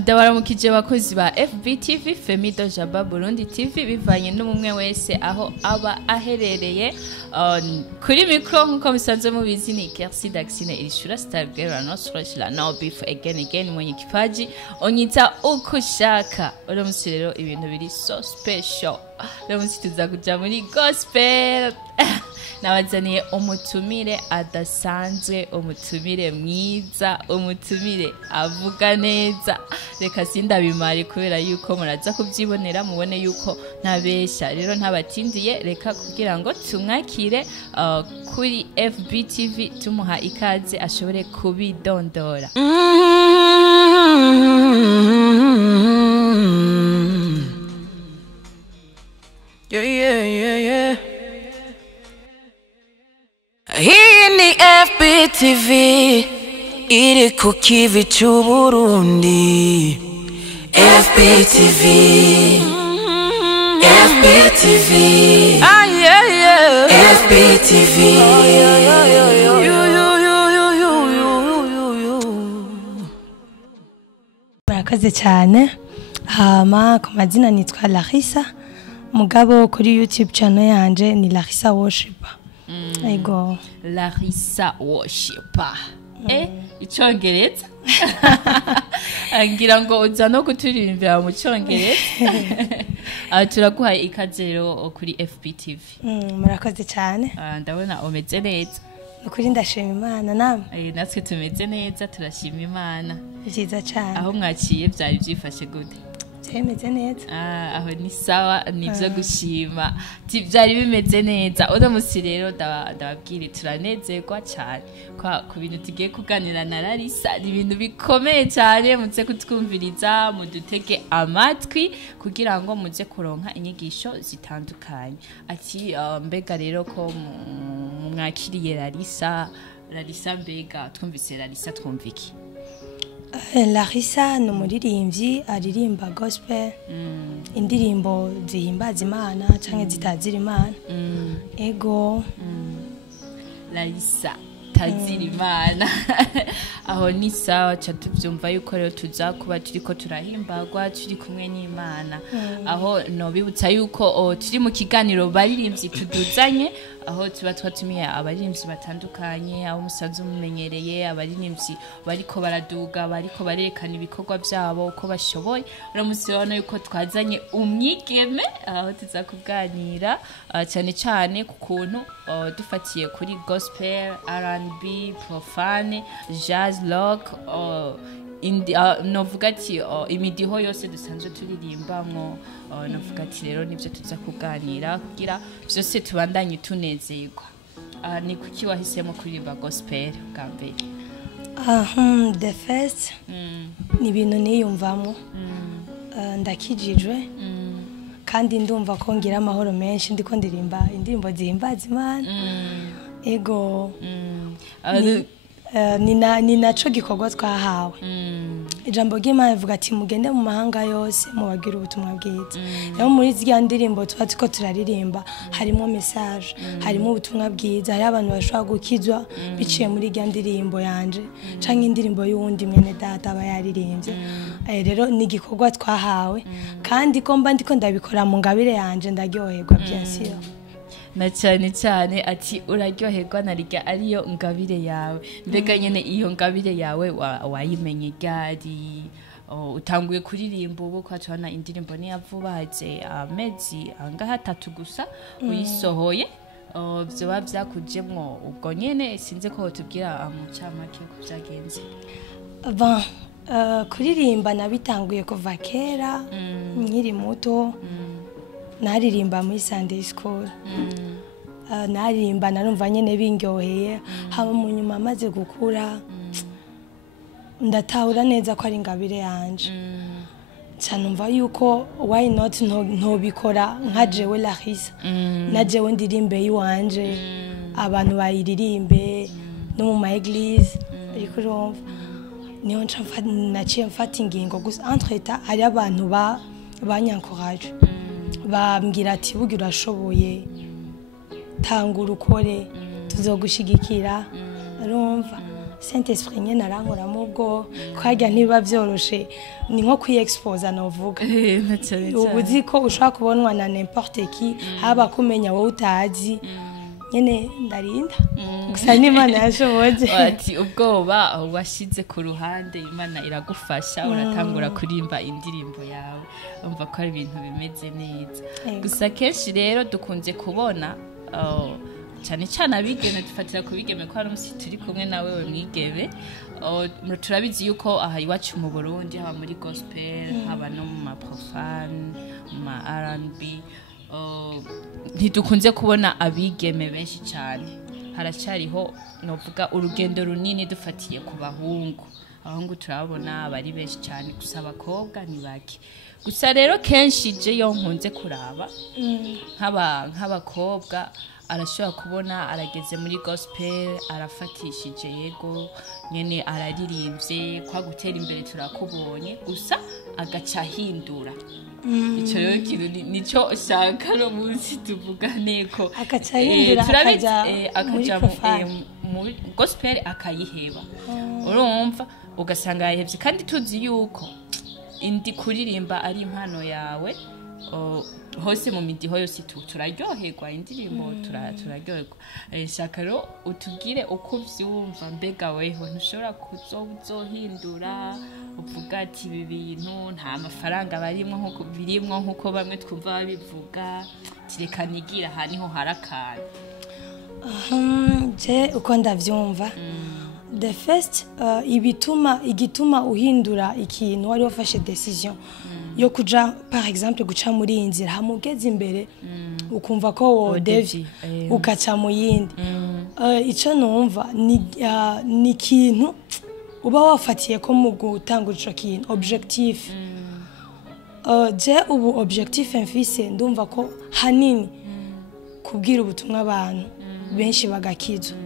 ndabaramukije bakozi ba FBTV Femido Jaba Burundi TV bivanye n'umwe wese aho aba aherereye kuri micro nkuko bisanzwe mubizi ni Kersi Daxine Irishura Star Girl no slash la no beef again mwenye kipaji onyita ukushaka uri musi rero ibintu biri so special uri musi tuza kuja muri gospel nabazaniye umutumire adasanzwe umutumire mwiza umutumire avuga neza reka sindabimare kubera yuko muraza kubyibonera mubone yuko ntabeshya rero ntabatindiye reka kugira ngo tumwakire kuri FBTV tumuha ikaze ashobore kubidondora yeah. Hii ni FBTV iri ku kivi c'Uburundi. FBTV FBTV FBTV Murakoze cyane hama ku mazina nitwa Larissa mugabo kuri YouTube channel yanje ni Larissa Worshiper. Ego Larissa Worshiper icyongereza ngira ngo uza no kuturirimbira mu cyongereza turaguhaye ikaze rero kuri FBTV. Murakoze cyane ndabona umeze neza ukuri ndashima Imana namwe natwe tumeze neza turashima Imana byiza cyane aho mwaciye byari byifashe gute bimeze neza aho ni sawa nivyo gushima byari bimeze neza uno musi rero ndababwire turanezerwa cyane ku bintu tugiye kuganira na Larissa ibintu bikomeye cyane muze kutwumviriza mudutege amatwi kugira ngo muze kuronka inyigisho zitandukanye ati mbega rero ko mwakiriye Larissa mbega twumvise Larissa twumviki Larissa ni umuririmbyi aririmba gospel indirimbo zihimbaza Imana canke zitazira Imana ego Larissa tazira Imana aho ni sawa cha tuvyumva yuko rero tuza kuba turiko turahimbagwa turi kumwe n'Imana aho no bibutsa yuko turi mu kiganiro baririmbyi tuduzanye aho tuba twatumiye abaririmbyi batandukanye aho musanzwe mumenyereye abaririmbyi bariko baraduga bariko barekana ibikorwa byabo uko bashoboye uramusibona yuko twazanye umwigeme aho tuza kuganira cyane cyane ku kuntu dufatiye kuri gospel R&B profane jazz rock novuga ati imidiho yose dusanzwe turirimbamwo novuga ati rero nivyo tuza kuganira kugira byose tubandanye tunezerwa ni kuki wahisemo kuririmba gospel bwa mbere the first ni ibintu niyumvamo ndakijijwe kandi ndumva ko ngira amahoro menshi ndiko ndirimba indirimbo zihimbaza Imana ego ni naco gikorwa twahawe ijambo ry'Imana ivuga ati mugende mu mahanga yose mubagira ubutumwa bwiza rero muri zya ndirimbo tuba tuko turaririmba harimo message harimo ubutumwa bwiza hari abantu bashobora gukizwa biciye muri rya ndirimbo yanje canke indirimbo y'uwundi mwene data aba yaririmbye rero ni gikorwa twahawe kandi ko mba ndiko ndabikora mu ngabire yanje ndaryoherwa bien sûr na cyane ati uraryoherwa narijya ariyo ngabire yawe mbega nyene iyo ngabire yawe wayimenye ryari utanguye kuririmba ubu ko tubona indirimbo ni yavubaje amezi angaha 3 gusa uyisohoye byoba byakujemwo ubwo nyene sinze ko tubwira mu cyamake ko byagenze kuririmba nabitanguye kuva kera nkiri muto naririmba muri Sunday school naririmba narumva nyene bingyoheye haba mu nyuma maze gukura ndatahura neza ko ari ngabire yanje canumva yuko why not ntobikora nka jewe Larissa na jewe ndirimbe yiwanje abantu bayiririmbe no mu maeglise ariko urumva niyo naciye mfata ingingo gusa entre temps hari abantu banyankoraje bambwira ati bugira urashoboye tangura ukore tuzogushigikira urumva Saint Esprit nyene arankuramo ubwo kwajya ntiba vyoroshe ni nko kwiexposa novuga ubuzi ko ushaka kubonwa na n'importe qui haba kumenya wowe utazi nyene ndarinda gusa n'Imana yashoboje ati ubwoba washize ku ruhande Imana iragufasha uratangura kurimba indirimbo yawe umva ko ari ibintu bimeze neza gusa kenshi rero dukunze kubona cyane cyane abigeme dufatira ku bigeme ko hari umunsi turi kumwe nawe we mwigeme turabizi yuko aha iwacu mu Burundi haba muri gospel haba no mu ma profane mu ma R&B ntidukunze kubona abigeme benshi cyane haracyariho novuga urugendo runini dufatiye ku bahungu abahungu turabona bari benshi cyane gusa abakobwa ni bake gusa rero kenshi je yo nkunze kuraba nk'abakobwa arashobora kubona arageze muri gospel arafatishije yego nyene araririmbye kwa gutera imbere turakubonye gusa agaca ahindura ico rero nico ushaka no munsi tuvugane ko agaca ahindura akaja mu gospel akayiheba urumva ugasanga yahevye kandi tuzi yuko indi kuririmba ari impano yawe hose mu midiho yose turaryoherwa indirimbo turaryoherwa shaka rero utubwire uko vyumva mbega weho ntushobora kuzohindura uvuga ati ibi bintu nta mafaranga birimwo nkuko bamwe twumva babivuga tireka nigira aha niho harakana je uko ndavyumva the first igituma uhindura ikintu wari wafashe decision yo kuja par exemple guca muri inzira hamugeze imbere ukumva ko wo devi ukaca mu yindi ico numva ni ikintu uba wafatiye ko mu gutanga ico kintu objectif je ubu objectif mfise ndumva ko hanini kubwira ubutumwa abantu benshi bagakizwa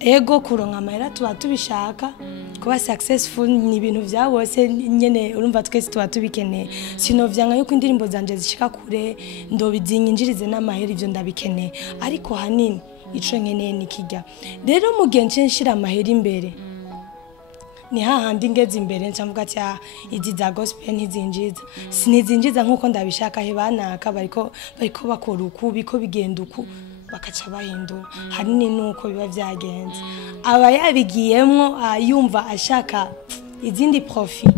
ego kuronka amahera tuba tubishaka kuba successful ni ibintu vyabose nyene urumva twese tuba tubikeneye sinovyanka yuko indirimbo zanje zishika kure ndobizinyinjirize n'amahera ivyo ndabikeneye ariko hanini ico nkeneye nikijya rero mugenje nshira amahera imbere ni hahandi ngeze imbere ncamvuga ati izi za gospel ntizinjiza sinizinjiza nkuko ndabishaka he banaka bariko bakora uku biko bigenda uku bakaca bahindura hanini nuko biba vyagenze aba yabigiyemwo yumva ashaka izindi profit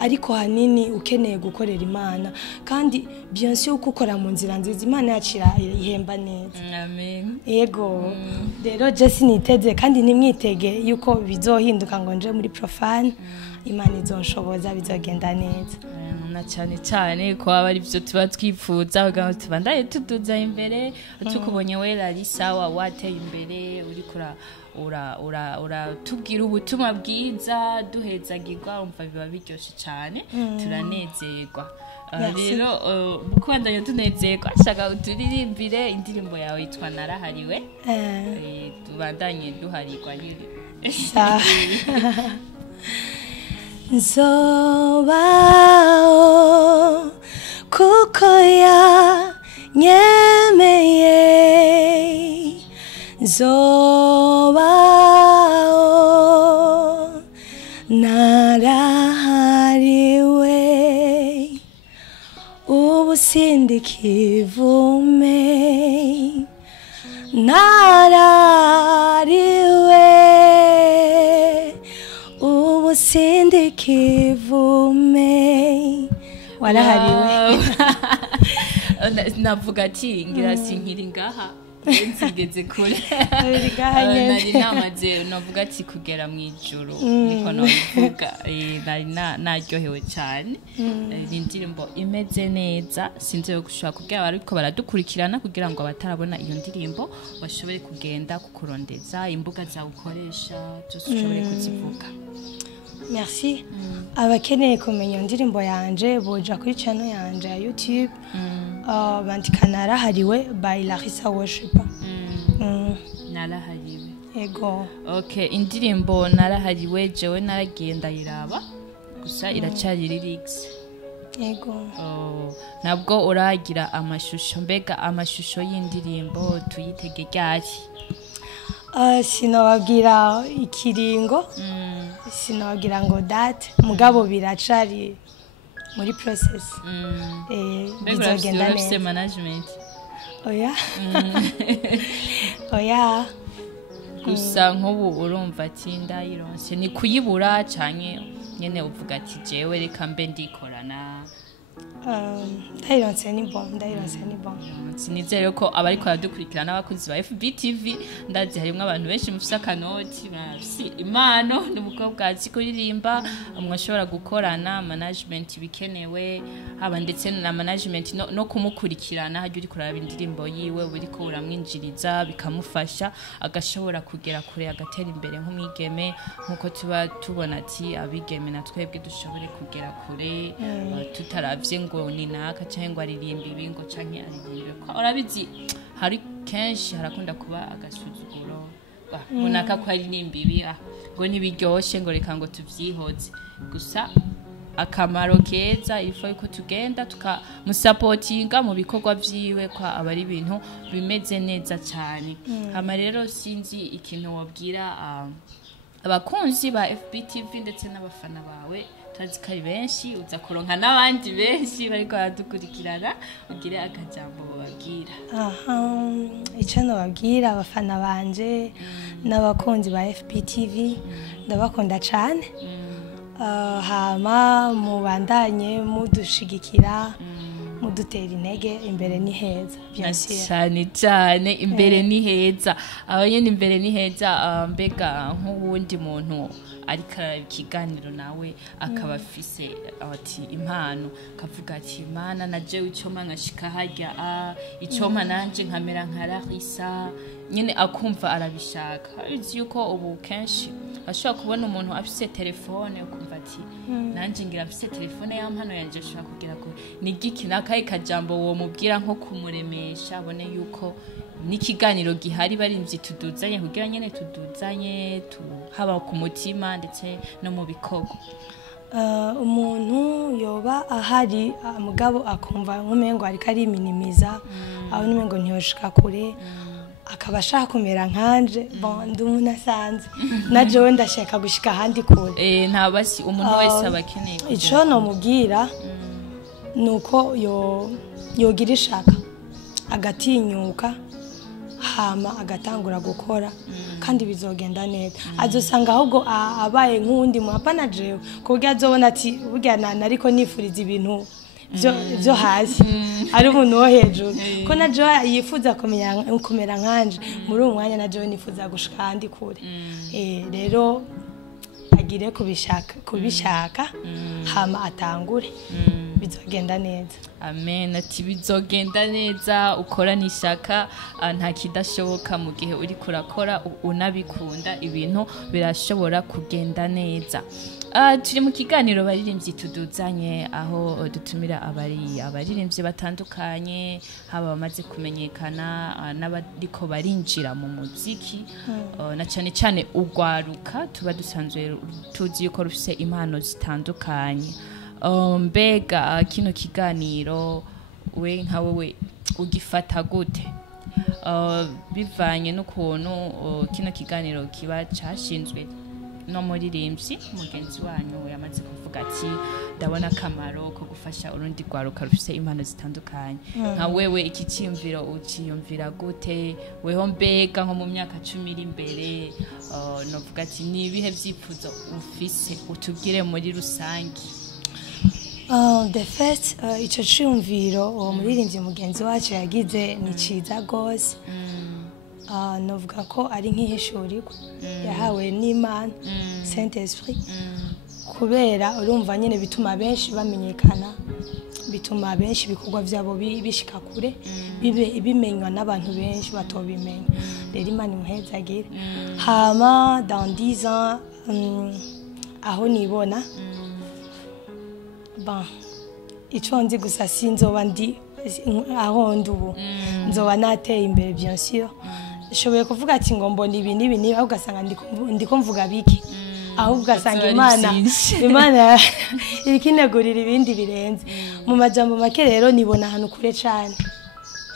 ariko hanini ukeneye gukorera Imana kandi bien sûr ukukora mu nzira nziza Imana yacira ihemba neza amen yego rero je siniteze kandi nimwitege yuko bizohinduka ngo nje muri profane Imana izonshoboza bizogenda neza na cyane ko abari byo tuba twifuza baganga tubandaye tuduza imbere tukubonye wera ari sawa wateye imbere uri kura ura tubwira ubutumwa bwiza duhezagirwa umva biba biryoshe cyane turanezerwa rero mukundanye tunezerwa shaka uturirimbire indirimbo yawe yitwa narahariwe tubandanye duharirwa nyine nzobaho kuko yanyemeye nzobaho narahariwe ubu sindikivume narahariwe ubu sindikivume warahariwe navuga ati ngira sinkiri ngaha nsigeze kure nari namaze navuga ati kugera mu ijuru niko navuga nari naryohewe cyane indirimbo imeze neza sinze yo gushaka kubwira ariko baradukurikirana kugira ngo abatarabona iyo ndirimbo bashobore kugenda kukurondeza imbuga za ukoresha cyose ushobore kuzivuga. Merci. Abakeneye kumenya indirimbo yanje boja kuri channel yanje ya YouTube. Bandika narahariwe by Larissa Worshiper. Narahariwe. Ego. Okay, indirimbo narahariwe jewe naragenda iraba gusa iracari lyrics. Ego. Nabwo uragira amashusho mbega amashusho y'indirimbo tuyitege ryari? sinababwira ikiringo sinababwira ngo date mugabo biracari muri process bizogenda neza management oya oya gusa nk'ubu urumva ati ndayironse ni kuyibura canke nyene uvuga ati jewe reka mbe ndikorana ndayironse ni bon sinizere ko abariko baradukurikirana abakozi ba FBTV ndazi harimwo abantu benshi mufise akanoti bafise impano n'umukobwa azi kuririmba mwashobora gukorana management bikenewe haba ndetse na management no kumukurikirana hajya uri kuraba indirimbo yiwe uriko uramwinjiriza bikamufasha agashobora kugera kure agatera imbere nk'umwigeme nkuko tuba tubona ati abigeme na twebwe dushobore kugera kure tutaravye ngo ni naka cyangwa ngo aririmba ibingo canke aririmbe ko urabizi hari kenshi harakunda kuba agasuzuguro munaka ko aririmba ibi ngo nibiryoshe ngo reka ngo tuvyihoze gusa akamaro keza ifo yuko tugenda tukamusapotinga mu bikorwa vyiwe kwa abari ibintu bimeze neza cyane hama rero sinzi ikintu wabwira abakunzi ba FBTV ndetse n'abafana bawe tazi kari benshi uza kuronka n'abandi benshi bariko baradukurikirana ugire akajambo bababwira icyo nababwira abafana banje n'abakunzi ba FBTV ndabakunda cyane hama mubandanye mudushigikira mudutera intege imbere ni heza cyane imbere ni heza abanyene imbere ni heza mbega nk'uwundi muntu ariko araba ikiganiro nawe akaba afise ati impano kavuga ati mana naje icoma nkashika harya icoma nanje nkamera nka Larissa nyene akumva arabishaka uzi yuko ubu kenshi ashobora kubona umuntu afise telefone ukumva ati nanje ngira afise telefone yampano yanje ashobora kugira ko ni giki nakaye kajambo wo mubwira nko kumuremesha abone yuko n'ikiganiro gihari barimvye tuduzanye kugira nyene tuduzanye haba ku mutima ndetse no mu bikorwa umuntu yoba ahari mugabo akumva nk'umengo ariko ari minimiza aho n'umengo ntiyoshika kure akaba ashaka kumera nkanje ndi umuntu asanze na jewe ndashaka gushika ahandi kure nta basi umuntu wese abakeneye ico nomubwira nuko yogira ishaka agatinyuka hama agatangura gukora kandi bizogenda neza azosanga ahubwo abaye nk'undi mu apana jewe kuburyo azobona ati burya nariko nifuriza ibintu byo hasi ari umuntu wo hejuru ko na jewe yifuza kumera nkanje muri uwo mwanya na jewe nifuza gushika ahandi kure rero agire kubishaka hama atangure bizogenda neza amen ati bizogenda neza ukora nishaka nta kidashoboka mu gihe uri kurakora unabikunda ibintu birashobora kugenda neza turi mu kiganiro baririmbyi tuduzanye aho dutumira abaririmbyi batandukanye haba bamaze kumenyekana n'abariko barinjira mu muziki na cyane cyane ugwaruka tuba dusanzwe tuzi yuko rufise impano zitandukanye mbega kino kiganiro we nka wewe ugifata gute bivanye n'ukuntu kino kiganiro kiba cyashinzwe no muririmbyi mugenzi wanyu yamaze kuvuga ati ndabona akamaro ko gufasha urundi rwaruka rufise impano zitandukanye nka wewe iki cyiyumviro uciyumvira gute weho mbega nko mu myaka 10 iri imbere novuga ati ni ibihe vyifuzo ufise utubwire muri rusangi the first ico cyumviro uwo muririmbyi mugenzi wacu yagize ni ciza gose novuga ko ari nk'ihishuriko yahawe n'Imana Saint Esprit kubera urumva nyene bituma benshi bamenyekana bituma benshi bikorwa vyabo bishika kure bimenywa n'abantu benshi batobimenya rero Imana imuhezagire hama dans 10 ans aho nibona ico nzi gusa sinzoba ndi aho ndubu nzoba nateye imbere bien sûr shoboye kuvuga ati ngo mbona ibi nibi aho ugasanga ndiko mvuga biki aho ugasanga Imana irikinegurira ibindi birenze mu majambo make rero nibona ahantu kure cyane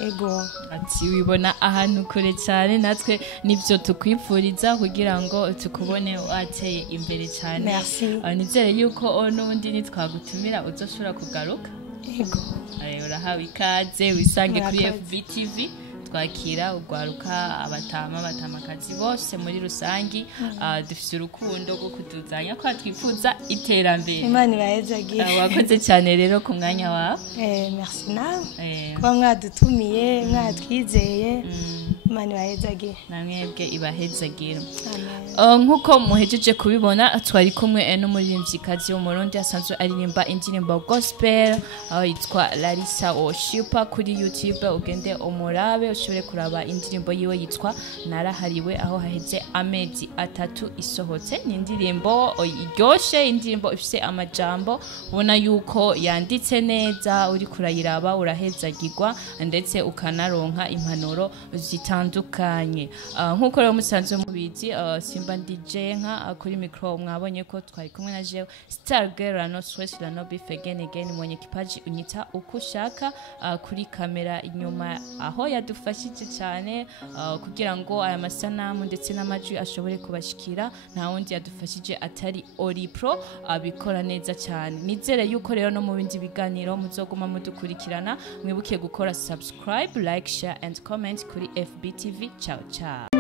ego ati wibona ahantu kure cyane natwe nivyo tukwipfuriza kugira ngo tukubone wateye imbere cyane. Merci. Nizere yuko n'ubundi nitwagutumira uzoshobora kugaruka. ego Urahawe ikaze wisange kuri Murakoze. FBTV twakira ugwaruka abatamakazi bose muri rusangi dufite urukundo rwo kuduzanya ko twifuza iterambere. Imana ibahezagira. Wakoze cyane rero ku mwanya wawe. Merci nawe kuba mwadutumiye mwatwizeye. Imana ibahezagira. Namwebwe ibahezagira. Amen. Nkuko muhejeje kubibona twari kumwe n'umuririmvyikazi w'umurundi asanzwe aririmba indirimbo gospel aho yitwa Larissa Oshipa kuri YouTube ugende umurabe ushobore kuraba indirimbo yiwe yitwa Narahariwe aho haheze amezi 3 isohotse. Ni indirimbo iryoshe, indirimbo ifise amajambo ubona yuko yanditse neza, uri kurayiraba urahezagirwa ndetse ukanaronka impanuro zitandukanye. Nkuko rero musanzwe mubizi simba DJ nka kuri micro mwabonye ko twari kumwe na jewe Star Girl no Sweat no Beef again mwenye kipaji unyita uko ushaka kuri kamera inyuma aho yadufashije cyane kugira ngo aya masanamu ndetse n'amajwi ashobore kubashikira. Nta wundi yadufashije atari Oripro abikora neza cyane. Nizere yuko rero no mu bindi biganiro muzoguma mudukurikirana, mwibuke gukora subscribe, like, share and comment kuri FBTV. Ciao ciao.